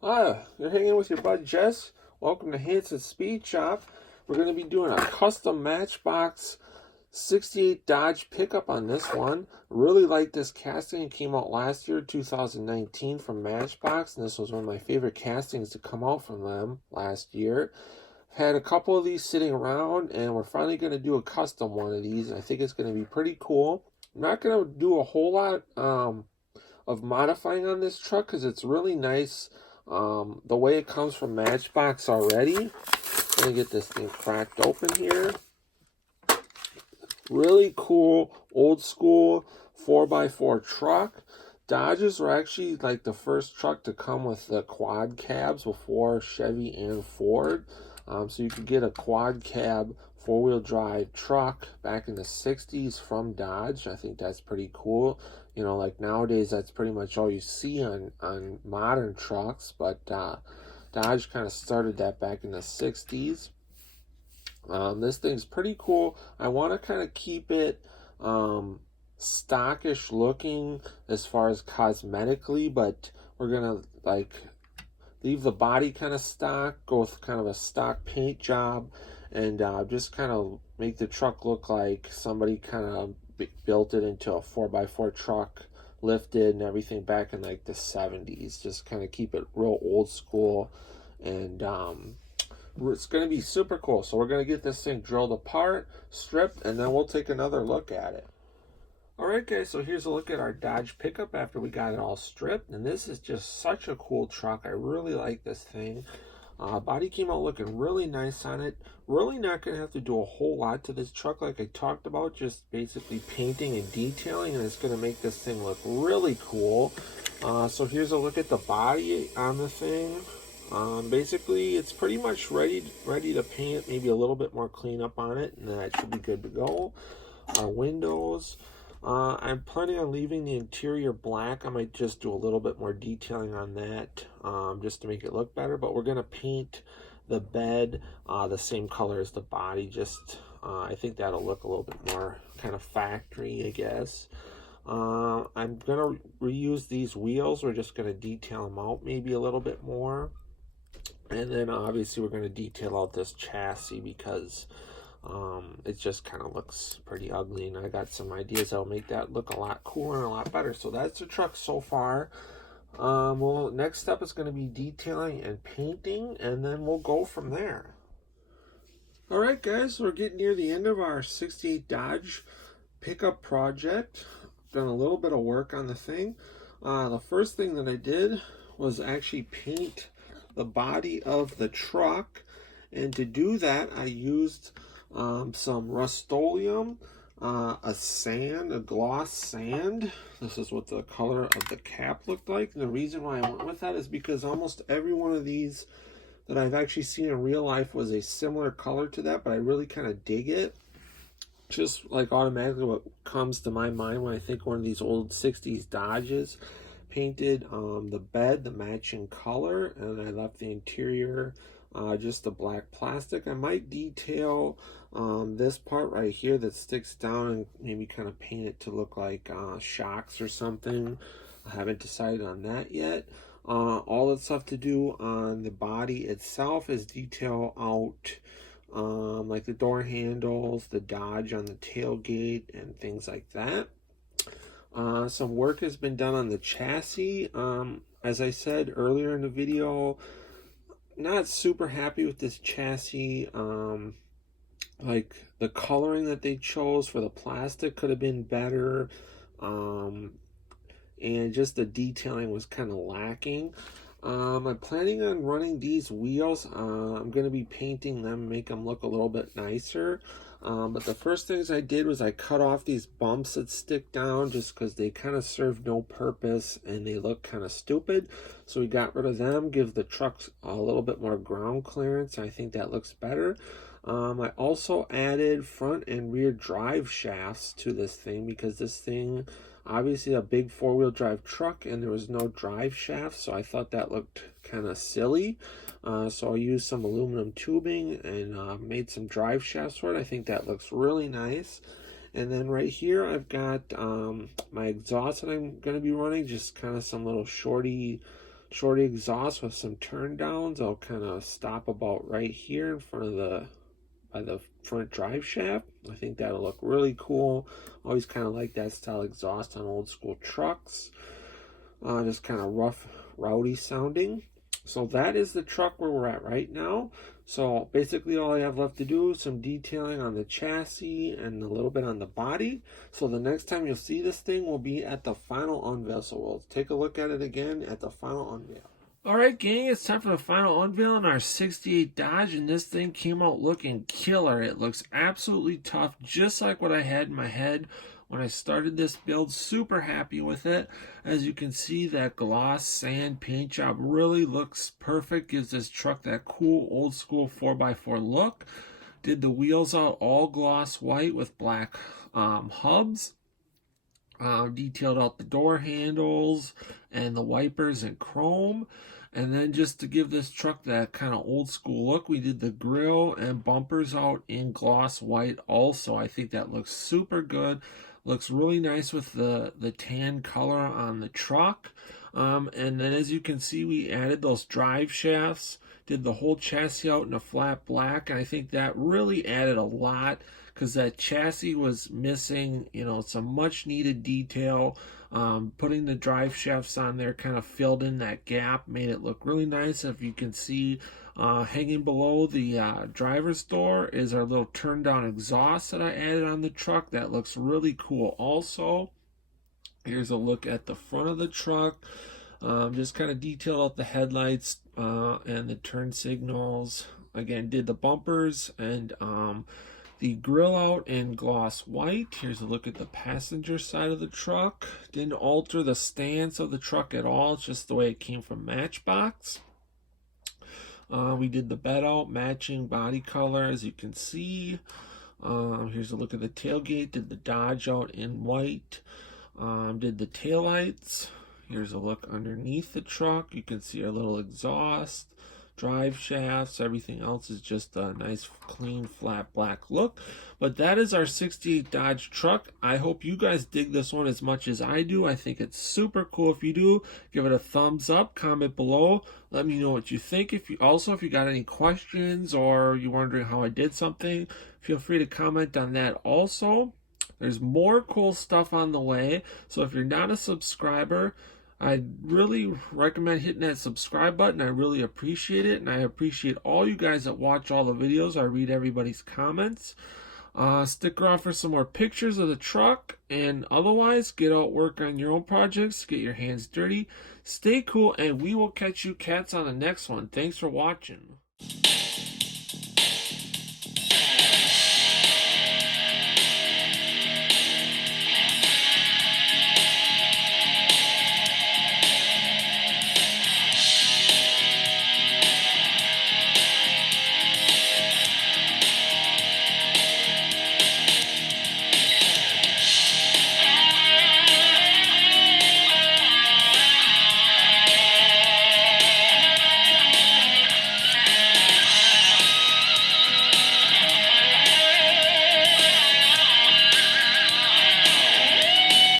Hi, you're hanging with your bud Jess. Welcome to Hansen Speed Shop. We're going to be doing a custom Matchbox 68 Dodge pickup on this one. Really like this casting. It came out last year, 2019, from Matchbox, and this was one of my favorite castings to come out from them last year. Had a couple of these sitting around, and we're finally going to do a custom one of these. I think it's going to be pretty cool. I'm not going to do a whole lot of modifying on this truck because it's really nice the way it comes from Matchbox already. Let me get this thing cracked open here. Really cool, old school 4x4 truck. Dodges were actually like the first truck to come with the quad cabs before Chevy and Ford. So you could get a quad cab four-wheel drive truck back in the 60s from Dodge. I think that's pretty cool. You know, like nowadays that's pretty much all you see on modern trucks, but Dodge kind of started that back in the 60s. This thing's pretty cool. I want to kind of keep it stockish looking as far as cosmetically, but we're gonna like leave the body kind of stock, go with kind of a stock paint job, and just kind of make the truck look like somebody kind of built it into a 4x4 truck, lifted and everything back in like the 70s. Just kind of keep it real old school, and it's going to be super cool. So we're going to get this thing drilled apart, stripped, and then we'll take another look at it. Alright guys, so here's a look at our Dodge pickup after we got it all stripped. And this is just such a cool truck. I really like this thing. Body came out looking really nice on it. Really not going to have to do a whole lot to this truck like I talked about. Just basically painting and detailing, and it's going to make this thing look really cool. So here's a look at the body on the thing. Basically, it's pretty much ready to paint. Maybe a little bit more cleanup on it, and that should be good to go. Our windows. I'm planning on leaving the interior black. I might just do a little bit more detailing on that just to make it look better. But we're going to paint the bed the same color as the body. Just I think that'll look a little bit more kind of factory, I guess. I'm going to reuse these wheels. We're just going to detail them out maybe a little bit more. And then obviously we're going to detail out this chassis because it just kind of looks pretty ugly, and I got some ideas that'll make that look a lot cooler and a lot better. So that's the truck so far. Well, next step is going to be detailing and painting, and then we'll go from there. Alright guys, we're getting near the end of our 68 Dodge pickup project. Done a little bit of work on the thing. The first thing that I did was actually paint the body of the truck, and to do that I used some Rust-Oleum, a gloss sand. This is what the color of the cap looked like, and the reason why I went with that is because almost every one of these that I've actually seen in real life was a similar color to that, but I really kind of dig it. Just like automatically what comes to my mind when I think one of these old 60s Dodges. Painted the bed the matching color, and I left the interior just the black plastic. I might detail this part right here that sticks down and maybe kind of paint it to look like shocks or something. I haven't decided on that yet. All that's left to do on the body itself is detail out like the door handles, the Dodge on the tailgate, and things like that. Some work has been done on the chassis. As I said earlier in the video, not super happy with this chassis. Like the coloring that they chose for the plastic could have been better. And just the detailing was kind of lacking. I'm planning on running these wheels. I'm going to be painting them, make them look a little bit nicer. But the first things I did was I cut off these bumps that stick down just because they kind of serve no purpose and they look kind of stupid. So we got rid of them, give the truck a little bit more ground clearance. I think that looks better. I also added front and rear drive shafts to this thing because this thing, obviously a big four-wheel drive truck, and there was no drive shaft, so I thought that looked kind of silly. So I used some aluminum tubing and made some drive shafts for it. I think that looks really nice. And then right here I've got my exhaust that I'm going to be running, just kind of some little shorty shorty exhaust with some turn downs. I'll kind of stop about right here in front of by the front drive shaft. I think that'll look really cool. Always kind of like that style exhaust on old school trucks. Just kind of rough, rowdy sounding. So that is the truck where we're at right now. So basically all I have left to do is some detailing on the chassis and a little bit on the body. So the next time you'll see this thing will be at the final unveil. So we'll take a look at it again at the final unveil. Alright gang, it's time for the final unveil on our 68 Dodge, and this thing came out looking killer. It looks absolutely tough, just like what I had in my head when I started this build. Super happy with it. As you can see, that gloss sand paint job really looks perfect. Gives this truck that cool old school 4x4 look. Did the wheels out all gloss white with black hubs. Detailed out the door handles and the wipers in chrome. And then just to give this truck that kind of old school look, we did the grille and bumpers out in gloss white also. I think that looks super good. Looks really nice with the tan color on the truck. And then as you can see, we added those drive shafts, did the whole chassis out in a flat black. And I think that really added a lot because that chassis was missing, you know, some much needed detail. Putting the drive shafts on there kind of filled in that gap, made it look really nice. If you can see, hanging below the driver's door is our little turn down exhaust that I added on the truck. That looks really cool also. Here's a look at the front of the truck. Just kind of detailed out the headlights and the turn signals. Again, did the bumpers and the grill out in gloss white. Here's a look at the passenger side of the truck. Didn't alter the stance of the truck at all. It's just the way it came from Matchbox. We did the bed out, matching body color, as you can see. Here's a look at the tailgate. Did the Dodge out in white. Did the taillights. Here's a look underneath the truck. You can see our little exhaust, drive shafts. Everything else is just a nice, clean, flat black look. But that is our 68 Dodge truck. I hope you guys dig this one as much as I do. I think it's super cool. If you do, give it a thumbs up, comment below. Let me know what you think. If you got any questions or you're wondering how I did something, feel free to comment on that also. There's more cool stuff on the way. So if you're not a subscriber, I really recommend hitting that subscribe button. I really appreciate it, and I appreciate all you guys that watch all the videos. I read everybody's comments. Stick around for some more pictures of the truck, and otherwise, get out, work on your own projects, get your hands dirty, stay cool, and we will catch you cats on the next one. Thanks for watching.